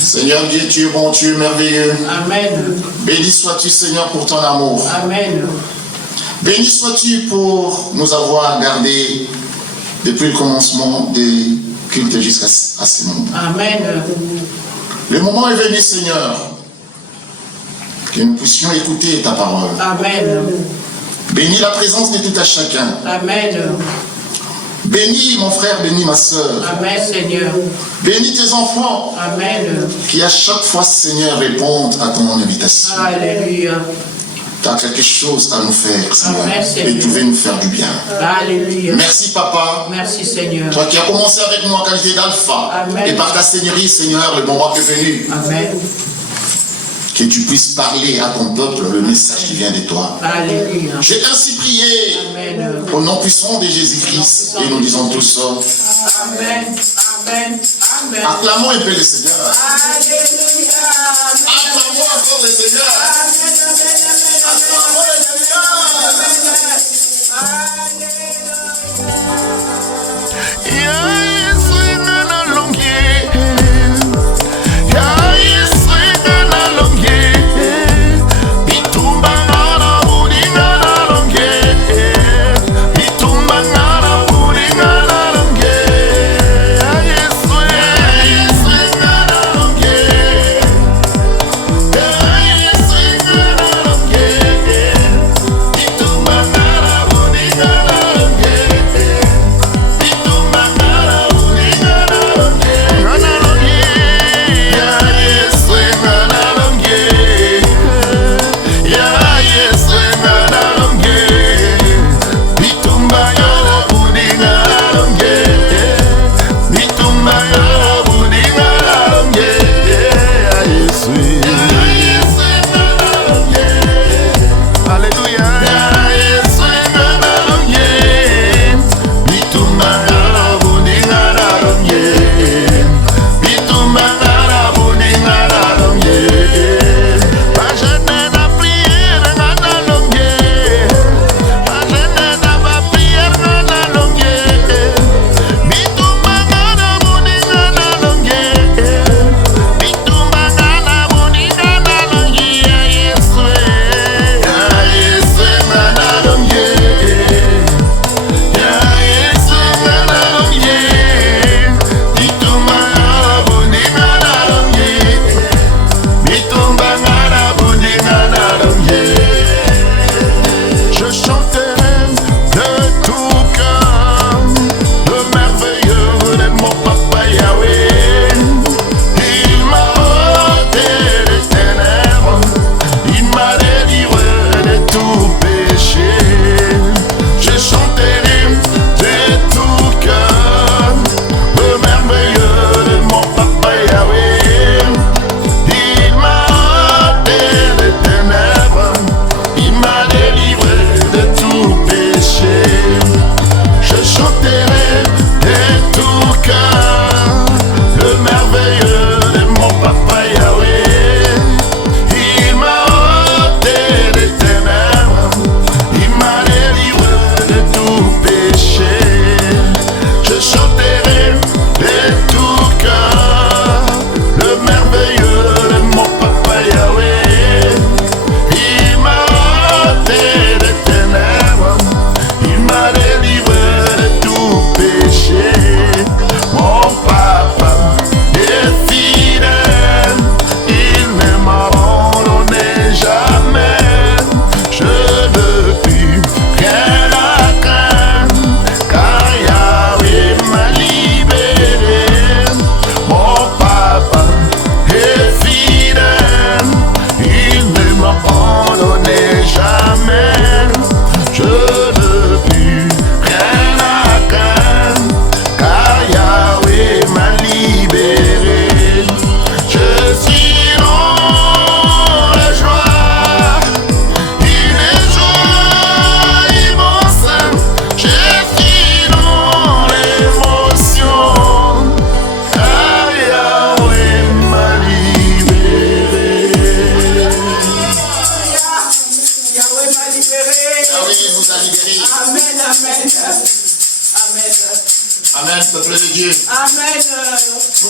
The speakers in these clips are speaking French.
Seigneur Dieu, tu es bon, tu es merveilleux. Amen. Béni sois-tu, Seigneur, pour ton amour. Amen. Béni sois-tu pour nous avoir gardés depuis le commencement des cultes jusqu'à ce moment. Amen. Le moment est venu, Seigneur, que nous puissions écouter ta parole. Amen. Bénis la présence de tout à chacun. Amen. Bénis mon frère, bénis ma soeur. Amen, Seigneur. Bénis tes enfants. Amen. Qui à chaque fois, Seigneur, répondent à ton invitation. Alléluia. Tu as quelque chose à nous faire, Seigneur. Amen, Seigneur. Et tu veux nous faire du bien. Alléluia. Merci, Papa. Merci, Seigneur. Toi qui as commencé avec moi en qualité d'alpha. Amen. Et par ta Seigneurie, Seigneur, le moment est venu. Amen. Que tu puisses parler à ton peuple le message qui vient de toi. Alléluia. J'ai ainsi prié. Amen. Au nom puissant de Jésus-Christ. Et nous disons tous ça. Amen. Amen. Amen. Acclamons un peu le Seigneur. Alléluia. Acclamons encore le Seigneur. Acclamons le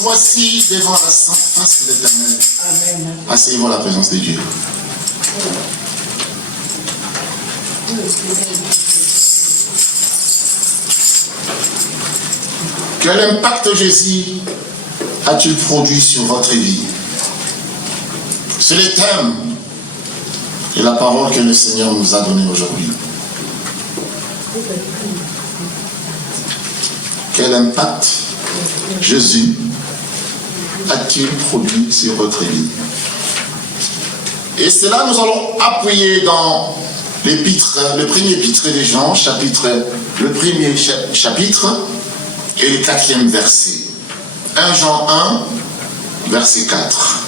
voici devant la sainte face de l'Éternel. Amen. Asseyez-vous à la présence de Dieu. Quel impact Jésus a-t-il produit sur votre vie? C'est le thème et la parole que le Seigneur nous a donnée aujourd'hui. Quel impact Jésus a-t-il produit sur votre vie? Et c'est là que nous allons appuyer dans l'épître, le premier épître de Jean, le premier chapitre et le 4e verset. 1 Jean 1, verset 4.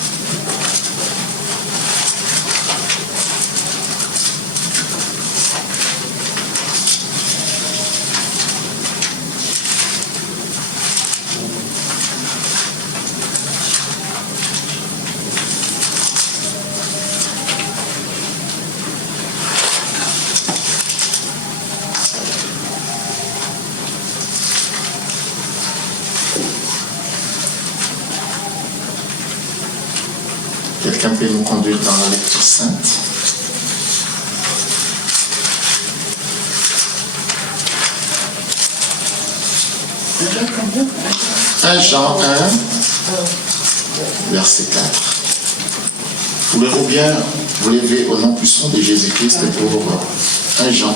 Quelqu'un peut nous conduire dans la lecture sainte? Un Jean 1, verset 4. Voulez-vous bien vous lever au nom puissant de Jésus-Christ pour 1 Jean 1?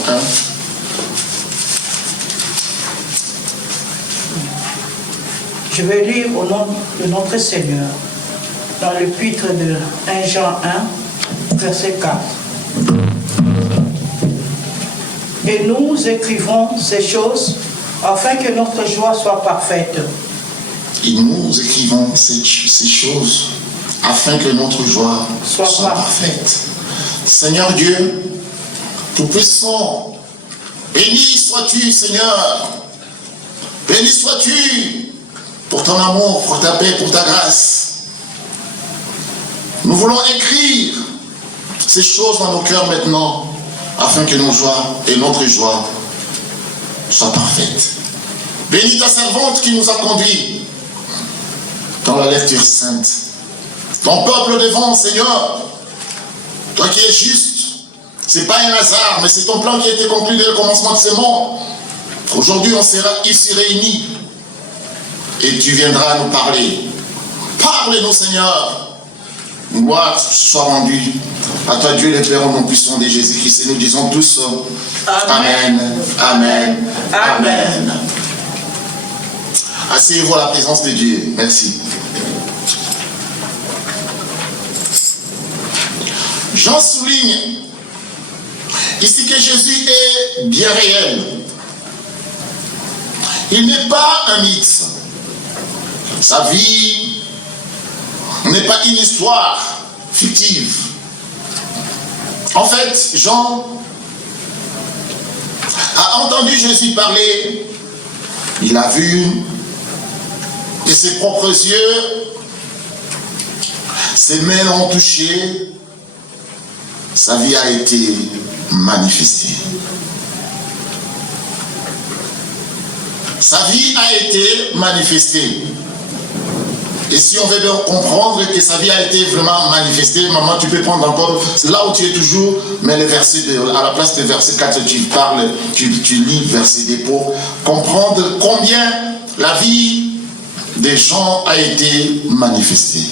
Je vais lire au nom de notre Seigneur, dans l'épître de 1 Jean 1, verset 4. Et nous écrivons ces choses afin que notre joie soit parfaite. Et nous écrivons ces choses afin que notre joie soit parfaite. Seigneur Dieu, Tout-Puissant, béni sois-tu, Seigneur. Béni sois-tu pour ton amour, pour ta paix, pour ta grâce. Nous voulons écrire ces choses dans nos cœurs maintenant, afin que nos joies et notre joie soient parfaites. Bénis ta servante qui nous a conduits dans la lecture sainte. Ton peuple devant, Seigneur, toi qui es juste, c'est pas un hasard, mais c'est ton plan qui a été conclu dès le commencement de ce monde. Aujourd'hui, on sera ici réunis et tu viendras nous parler. Parle-nous, Seigneur. Gloire soit rendue à toi, Dieu le Père, au nom puissant de Jésus-Christ. Et nous disons tous Amen, Amen, Amen. Asseyez-vous à la présence de Dieu. Merci. Jean souligne ici que Jésus est bien réel. Il n'est pas un mythe. Sa vie n'est pas une histoire fictive. En fait, Jean a entendu Jésus parler. Il a vu de ses propres yeux, ses mains l'ont touché, sa vie a été manifestée. Sa vie a été manifestée. Et si on veut bien comprendre que sa vie a été vraiment manifestée, maman, tu peux prendre encore, là où tu es toujours, mais le verset à la place du verset 4, tu parles, tu lis le verset 2 pour comprendre combien la vie des gens a été manifestée.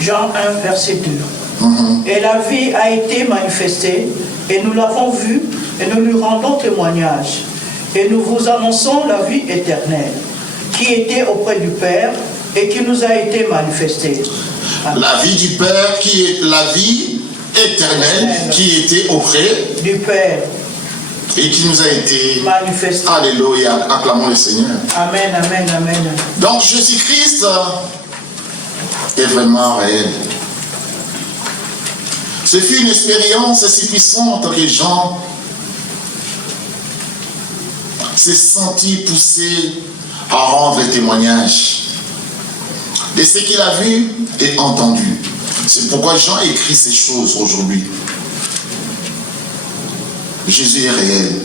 Jean 1, verset 2. Et la vie a été manifestée, et nous l'avons vue, et nous lui rendons témoignage. Et nous vous annonçons la vie éternelle, qui était auprès du Père et qui nous a été manifestée. La vie du Père, qui est la vie éternelle, qui était auprès du Père et qui nous a été manifestée. Alléluia, acclamons le Seigneur. Amen, amen, amen. Donc Jésus-Christ est vraiment réel. Ce fut une expérience si puissante que Jean s'est senti poussé à rendre témoignage de ce qu'il a vu et entendu. C'est pourquoi Jean écrit ces choses aujourd'hui. Jésus est réel.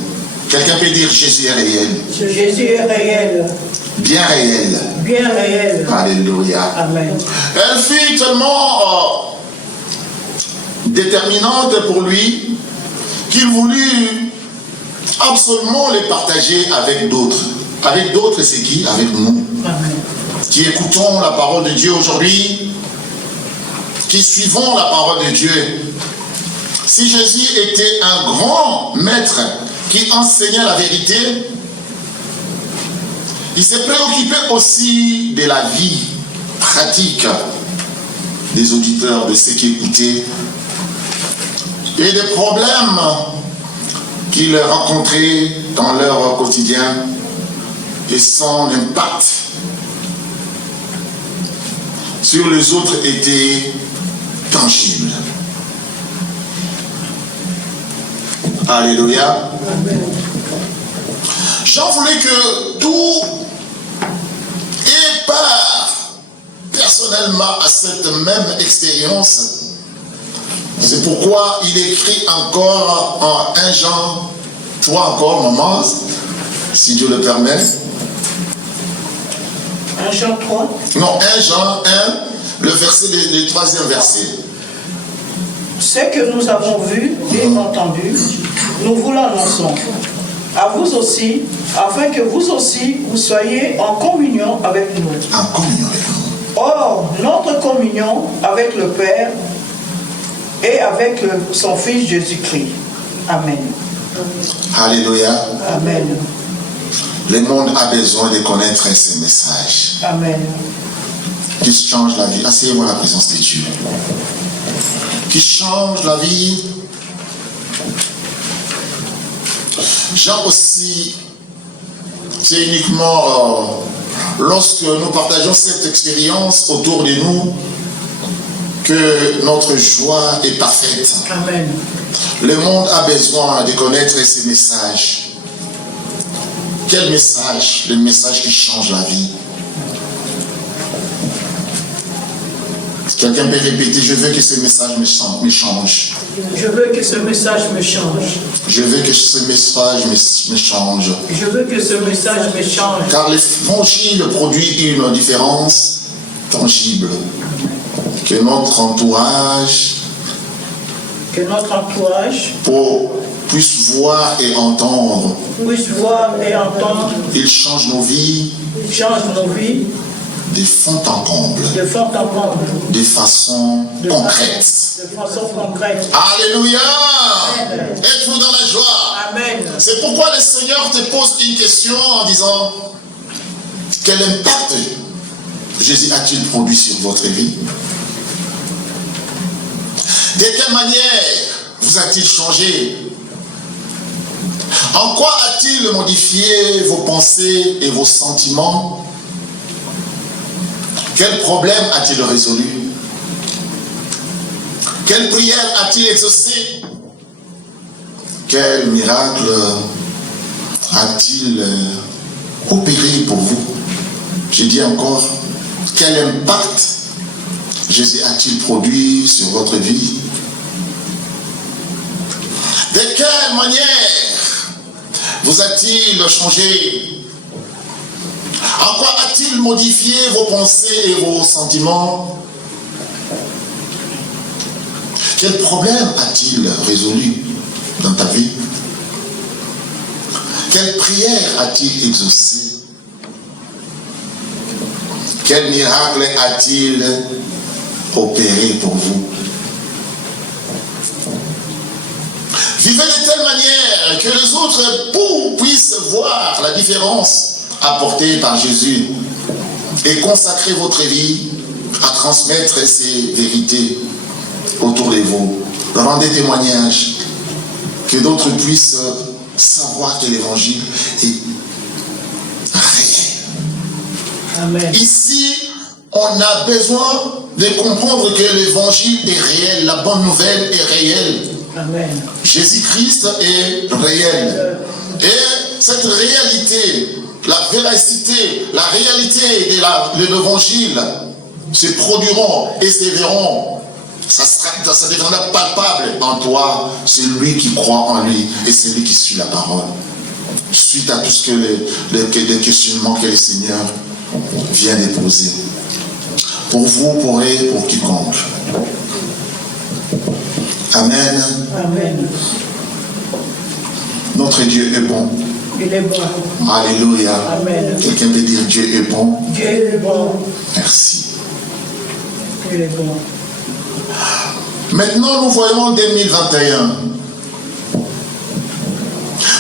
Quelqu'un peut dire Jésus est réel. Jésus est réel. bien réelle. bien réelle. Alléluia. Amen. Elle fut tellement déterminante pour lui qu'il voulut absolument les partager avec d'autres. Avec d'autres, c'est qui? Avec nous. Amen. Qui écoutons la parole de Dieu aujourd'hui, qui suivons la parole de Dieu. Si Jésus était un grand maître qui enseignait la vérité, il s'est préoccupé aussi de la vie pratique des auditeurs, de ceux qui écoutaient, et des problèmes qu'ils rencontraient dans leur quotidien et son impact sur les autres était tangible. Alléluia. Jean voulait que tout ait part personnellement à cette même expérience. C'est pourquoi il écrit encore en 1 Jean, toi encore maman, si Dieu le permet. 1 Jean 3. Non, 1 Jean 1, le verset, le 3e verset. Ce que nous avons vu et entendu, nous vous l'annonçons. À vous aussi, afin que vous aussi, vous soyez en communion avec nous. En communion avec nous. Or, notre communion avec le Père et avec son Fils Jésus-Christ. Amen. Alléluia. Amen. Le monde a besoin de connaître ces messages Amen. qui changent la vie. Asseyez-vous à la présence de Dieu. Qui changent la vie. Jean aussi, c'est uniquement lorsque nous partageons cette expérience autour de nous que notre joie est parfaite. Amen. Le monde a besoin de connaître ces messages. Quel message? Le message qui change la vie. Quelqu'un peut répéter, je veux que ce message me change. Je veux que ce message me change. Je veux que ce message me change. Je veux que ce message me change. Car l'évangile produit une différence tangible. Que notre entourage puisse voir et entendre. Il change nos vies. De fond en comble. De façon concrète. Alléluia. Êtes-vous dans la joie? Amen. C'est pourquoi le Seigneur te pose une question en disant: quel impact Jésus a-t-il produit sur votre vie? De quelle manière vous a-t-il changé? En quoi a-t-il modifié vos pensées et vos sentiments? Quel problème a-t-il résolu? Quelle prière a-t-il exaucé? Quel miracle a-t-il opéré pour vous? Je dis encore, quel impact Jésus a-t-il produit sur votre vie? De quelle manière vous a-t-il changé? En quoi a-t-il modifié vos pensées et vos sentiments? Quel problème a-t-il résolu dans ta vie? Quelle prière a-t-il exaucé? Quel miracle a-t-il opéré pour vous? Vivez de telle manière que les autres puissent voir la différence apportée par Jésus et consacrez votre vie à transmettre ces vérités autour de vous. Rendez témoignage, que d'autres puissent savoir que l'évangile est réel. Amen. Ici, on a besoin de comprendre que l'évangile est réel, la bonne nouvelle est réelle. Amen. Jésus-Christ est réel. Et cette réalité, la véracité, la réalité de l'évangile se produiront et se verront. Ça deviendra palpable en toi, celui qui croit en lui et celui qui suit la parole. suite à tout ce que les questionnements que le Seigneur vient de poser. Pour vous, pour elle, pour quiconque. Amen. Amen. Notre Dieu est bon. Il est bon. Alléluia. Amen. Quelqu'un peut dire Dieu est bon. Dieu est bon. Merci. Il est bon. Maintenant, nous voyons 2021.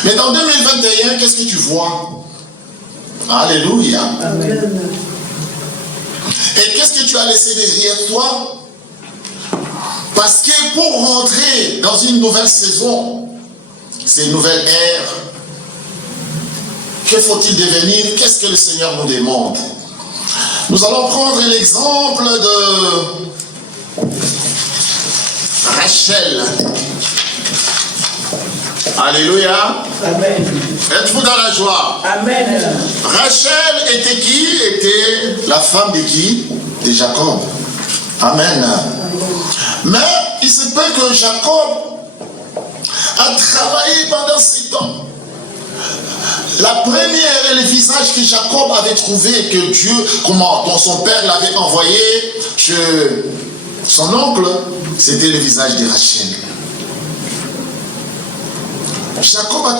Mais dans 2021, qu'est-ce que tu vois? Alléluia. Amen. Et qu'est-ce que tu as laissé derrière toi? Parce que pour rentrer dans une nouvelle saison, c'est une nouvelle ère, que faut-il devenir? Qu'est-ce que le Seigneur nous demande? Nous allons prendre l'exemple de Rachel. Alléluia. Amen. Êtes-vous dans la joie? Amen. Rachel était qui? Était la femme de qui? De Jacob. Amen. Mais il se peut que Jacob a travaillé pendant 7 ans. La première est le visage que Jacob avait trouvé, que Dieu, dont son père l'avait envoyé chez son oncle, c'était le visage de Rachel. Jacob a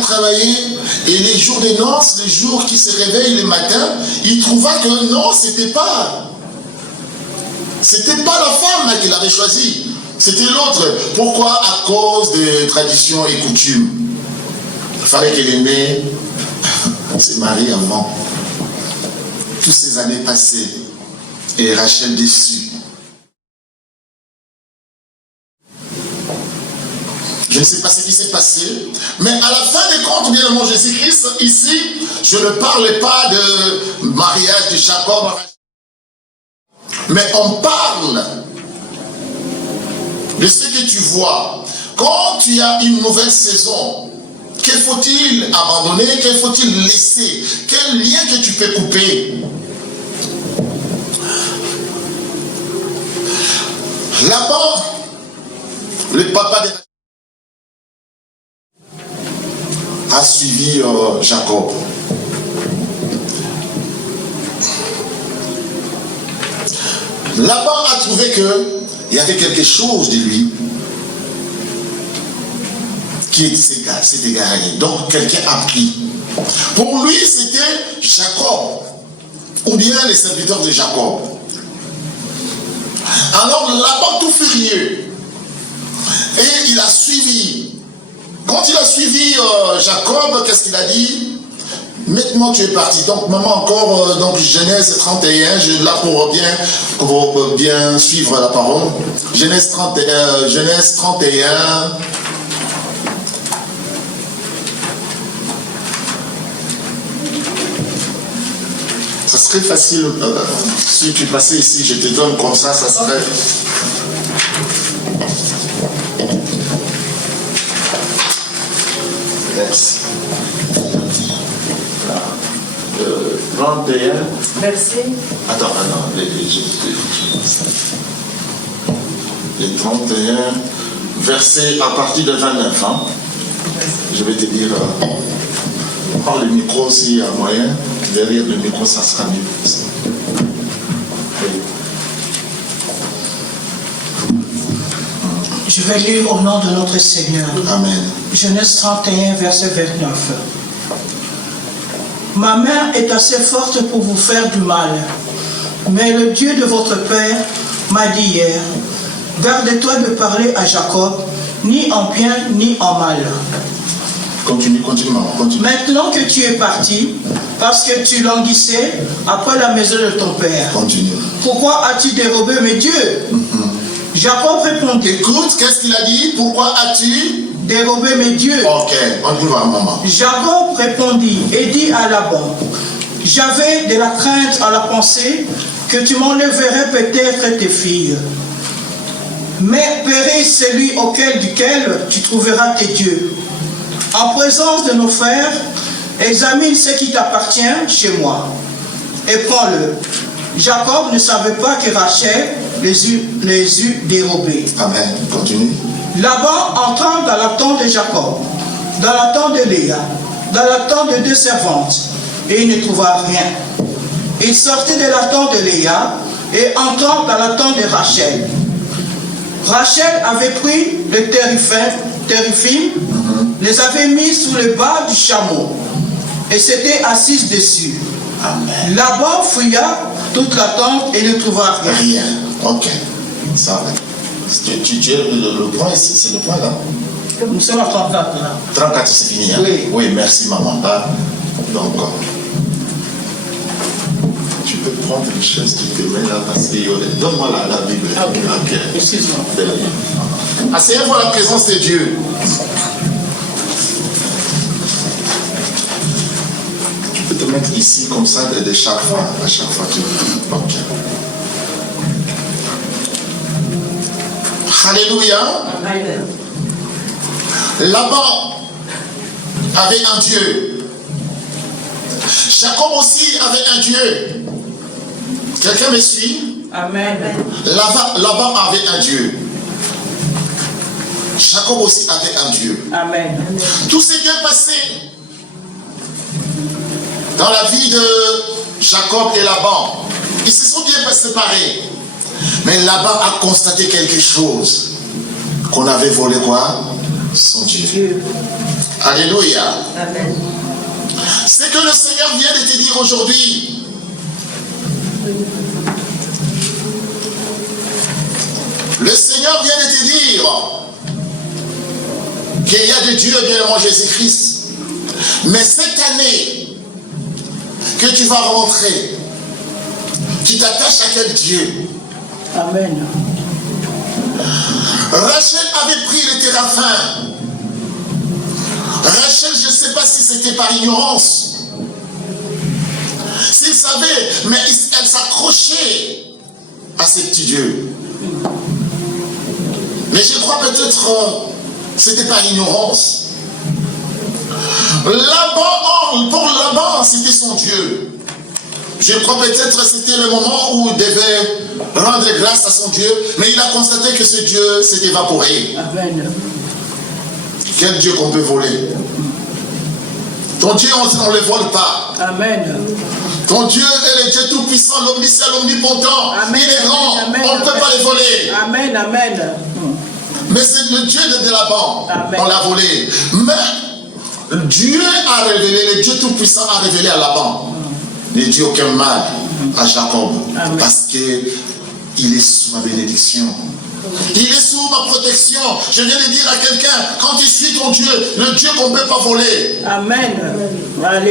travaillé, et les jours des noces, les jours qui se réveillent le matin, il trouva que non, c'était pas la femme qu'il avait choisie, c'était l'autre. Pourquoi? À cause des traditions et coutumes. Il fallait que l'aîné se marie avant. Toutes ces années passées, et Rachel déçue. Je ne sais pas ce qui s'est passé, mais à la fin des comptes, bien mon Jésus-Christ, ici, je ne parle pas de mariage de Jacob, mais on parle de ce que tu vois. Quand tu as une nouvelle saison, que faut-il abandonner? Que faut-il laisser? Quel lien que tu peux couper? Là-bas, le papa de a suivi Jacob. Laban a trouvé qu'il y avait quelque chose de lui qui s'est égaré. Donc quelqu'un a pris. Pour lui, c'était Jacob, ou bien les serviteurs de Jacob. Alors Laban, tout furieux, et il a suivi. Quand il a suivi Jacob, qu'est-ce qu'il a dit? Maintenant tu es parti. Donc maman encore, donc Genèse 31, je suis là pour bien suivre la parole. Genèse 31. Ça serait facile, si tu passais ici, je te donne comme ça serait... Merci. 31. Merci. Attends, les 31, verset à partir de 29. Hein. Je vais te dire, prends le micro s'il y a moyen. Derrière le micro, ça sera mieux. Je vais lire au nom de notre Seigneur. Amen. Genèse 31, verset 29. Ma main est assez forte pour vous faire du mal, mais le Dieu de votre Père m'a dit hier, garde-toi de parler à Jacob, ni en bien, ni en mal. Continue, maman, continue. Maintenant que tu es parti, parce que tu languissais après la maison de ton père, continue. Pourquoi as-tu dérobé mes dieux? Jacob répondit. Écoute, qu'est-ce qu'il a dit? Pourquoi as-tu dérobé mes dieux? Ok, on y va, maman. Jacob répondit et dit à Laban, j'avais de la crainte à la pensée que tu m'enlèverais peut-être tes filles. Mais périsse celui duquel tu trouveras tes dieux. En présence de nos frères, examine ce qui t'appartient chez moi et prends-le. Jacob ne savait pas que Rachel les eut dérobés. Amen. Continue. Laban entra dans la tente de Jacob, dans la tente de Léa, dans la tente de 2 servantes, et il ne trouva rien. Il sortit de la tente de Léa et entrant dans la tente de Rachel. Rachel avait pris les téréphim, les avait mis sous le bas du chameau et s'était assise dessus. Amen. Là-bas, fouilla toute la tente et ne trouva rien. Rien. Ok. Ça va. Le point ici, c'est le point là. Nous sommes à 34 là. 34, c'est fini. Hein? Oui. Oui, merci maman. Ah, donc, tu peux prendre une chaise, tu te mets là parce que donne-moi la Bible. Ok. Okay. Excuse-moi. Asseyez-vous à la présence de Dieu. Tu peux te mettre ici comme ça de chaque fois. À chaque fois tu peux. Ok. Alléluia. Amen. Laban avait un Dieu. Jacob aussi avait un Dieu. Quelqu'un me suit? Amen. Laban avait un Dieu. Jacob aussi avait un Dieu. Amen. Tout s'est bien passé dans la vie de Jacob et Laban. Ils se sont bien séparés. Mais Laban a constaté quelque chose. Qu'on avait volé quoi? Son Dieu. Alléluia. Amen. C'est que le Seigneur vient de te dire aujourd'hui. Le Seigneur vient de te dire qu'il y a de Dieu bien aimé Jésus-Christ. Mais cette année que tu vas rentrer, tu t'attaches à quel Dieu? Amen. Rachel avait pris le téréphim. Rachel, je ne sais pas si c'était par ignorance. S'il savait, mais elle s'accrochait à ces petits dieux. Mais je crois peut-être c'était par ignorance. Laban, pour Laban, c'était son Dieu. Je crois peut-être c'était le moment où il devait rendre grâce à son Dieu, mais il a constaté que ce Dieu s'est évaporé. Amen. Quel Dieu qu'on peut voler? Ton Dieu, on ne le vole pas. Amen. Ton Dieu est le Dieu tout-puissant, l'omniscient, l'omnipotent. Amen. Il est grand, Amen. on ne peut pas le voler. Amen. Amen. Mais c'est le Dieu de Laban, Amen. on l'a volé. Mais Dieu a révélé, le Dieu tout-puissant a révélé à Laban. Ne dit aucun mal à Jacob. Amen. Parce qu'il est sous ma bénédiction. Il est sous ma protection. Je viens de dire à quelqu'un, quand tu suis ton Dieu, le Dieu qu'on ne peut pas voler, Amen.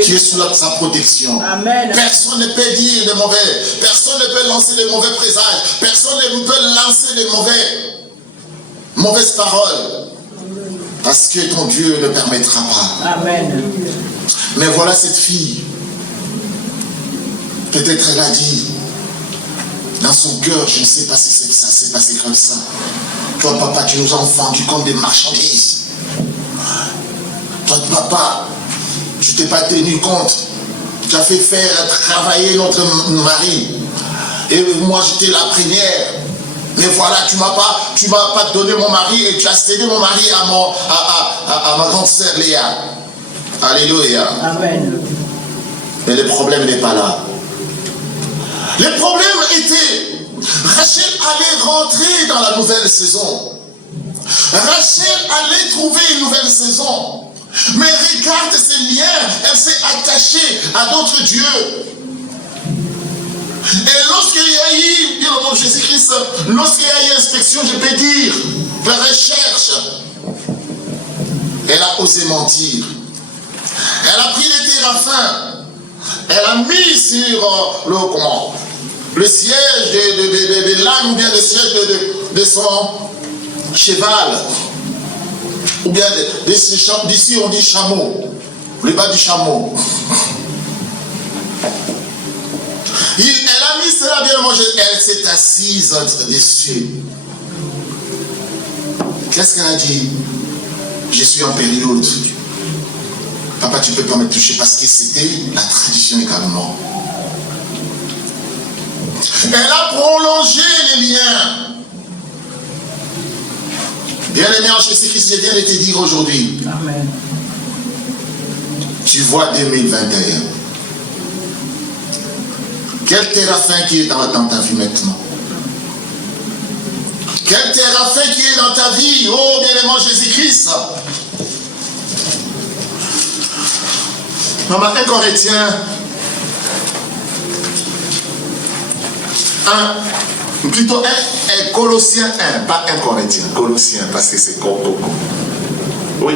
tu es sous sa protection. Amen. Personne ne peut dire de mauvais. Personne ne peut lancer de mauvais présages. Personne ne peut lancer de mauvaises paroles. Parce que ton Dieu ne permettra pas. Amen. Mais voilà cette fille. Peut-être elle a dit, dans son cœur, je ne sais pas si ça s'est passé comme ça. Toi, papa, tu nous as vendu comme des marchandises. Toi, papa, tu t'es pas tenu compte. Tu as fait faire travailler notre mari. Et moi, j'étais la première. Mais voilà, tu m'as pas donné mon mari et tu as cédé mon mari à ma grande sœur Léa. Alléluia. Amen. Mais le problème n'est pas là. Le problème était, Rachel allait rentrer dans la nouvelle saison. Rachel allait trouver une nouvelle saison. Mais regarde ses liens, elle s'est attachée à d'autres dieux. Et lorsqu'il y a eu, bien au nom de Jésus-Christ, lorsqu'il y a eu inspection, je peux dire, la recherche, elle a osé mentir. Elle a pris les téréphins. Elle a mis sur le siège de l'âne ou bien le siège de son cheval. Ou bien d'ici on dit chameau. Le bas du chameau. Elle a mis cela bien mangé. Elle s'est assise dessus. Qu'est-ce qu'elle a dit? Je suis en période. Papa, tu ne peux pas me toucher parce que c'était la tradition également. Elle a prolongé les liens. Bien-aimé en Jésus-Christ, je viens de te dire aujourd'hui. Amen. tu vois 2021. Quel Théraphin qui est dans ta vie maintenant? Quel Théraphin qui est dans ta vie? Oh, bien-aimé Jésus-Christ. Dans 1 Corinthiens 1, plutôt Colossiens 1, pas 1 Corinthiens, Colossiens, parce que c'est beaucoup. Oui,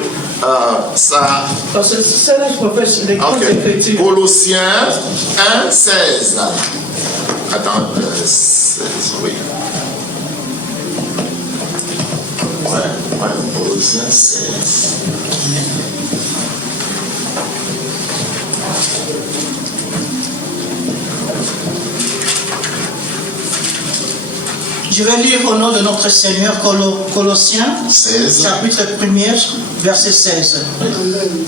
ça. C'est là que je professe les grandes écritures. Colossiens 1, 16. Attends, 16, oui. Ouais, Colossiens 16. Je vais lire au nom de notre Seigneur Colossiens, 16. chapitre 1er, verset 16.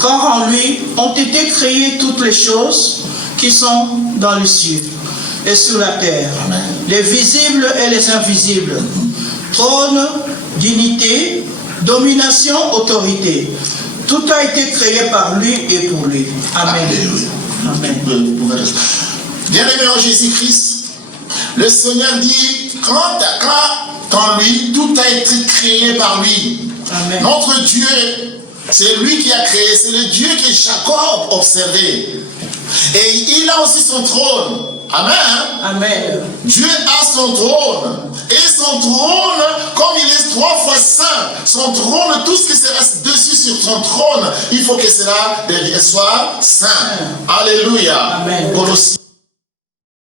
Car en lui ont été créées toutes les choses qui sont dans les cieux et sur la terre, Amen. les visibles et les invisibles, trône, dignité, domination, autorité. Tout a été créé par lui et pour lui. Amen. Alléluia. Amen. Bien-aimé en Jésus-Christ, le Seigneur dit, quand lui, tout a été créé par lui. Amen. Notre Dieu, c'est lui qui a créé, c'est le Dieu que Jacob observait. Et il a aussi son trône. Amen. Amen. Dieu a son trône. Et son trône, comme il est 3 fois saint, son trône, tout ce qui se reste dessus sur son trône, il faut que cela soit saint. Alléluia. Amen. Colossiens